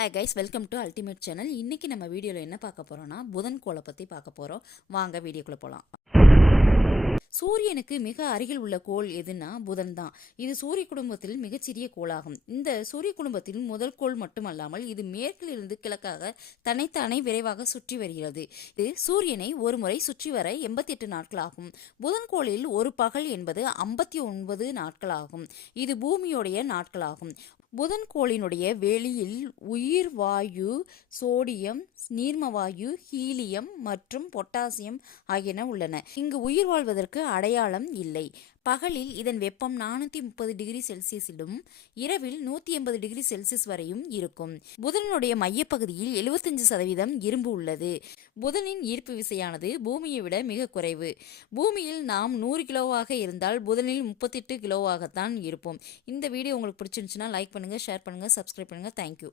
Hi guys, welcome to ultimate channel. இன்றைக்கி நம்ம வீடியோவில் என்ன பார்க்க போகிறோன்னா புதன் கோளை பற்றி பார்க்க போகிறோம். வாங்க வீடியோக்குள்ளே போகலாம். சூரியனுக்கு மிக அருகில் உள்ள கோள் எதுனா புதன் தான். இது சூரிய குடும்பத்தில் மிகச்சிறிய கோளாகும். இந்த சூரிய குடும்பத்தில் முதல் கோள் மட்டுமல்லாமல் இது மேற்கிலிருந்து கிழக்காக தன்னைத்தானே விரைவாக சுற்றி வருகிறது. இது சூரியனை ஒரு முறை சுற்றி வர 88 நாட்கள் ஆகும். புதன் கோளில் ஒரு பகல் என்பது 59 நாட்கள் ஆகும். இது பூமியுடைய நாட்களாகும். புதன் கோளினுடைய வெளியில் உயிர் வாயு, சோடியம், நீர்மவாயு, ஹீலியம் மற்றும் பொட்டாசியம் ஆகியன உள்ளன. இங்கு உயிர் வாழ்வதற்கு அடையாளம் இல்லை. பகலில் இதன் வெப்பம் 430 டிகிரி செல்சியஸிலும் இரவில் 180 டிகிரி செல்சியஸ் வரையும் இருக்கும். புதனுடைய மையப்பகுதியில் 75% இரும்பு உள்ளது. புதனின் ஈர்ப்பு விசையானது பூமியை விட மிக குறைவு. பூமியில் நாம் 100 கிலோவாக இருந்தால் புதனில் 38 கிலோவாகத்தான் இருப்போம். இந்த வீடியோ உங்களுக்கு பிடிச்சிருந்துச்சுன்னா லைக் பண்ணுங்க, ஷேர் பண்ணுங்க, சப்ஸ்கிரைப் பண்ணுங்க. தேங்க்யூ.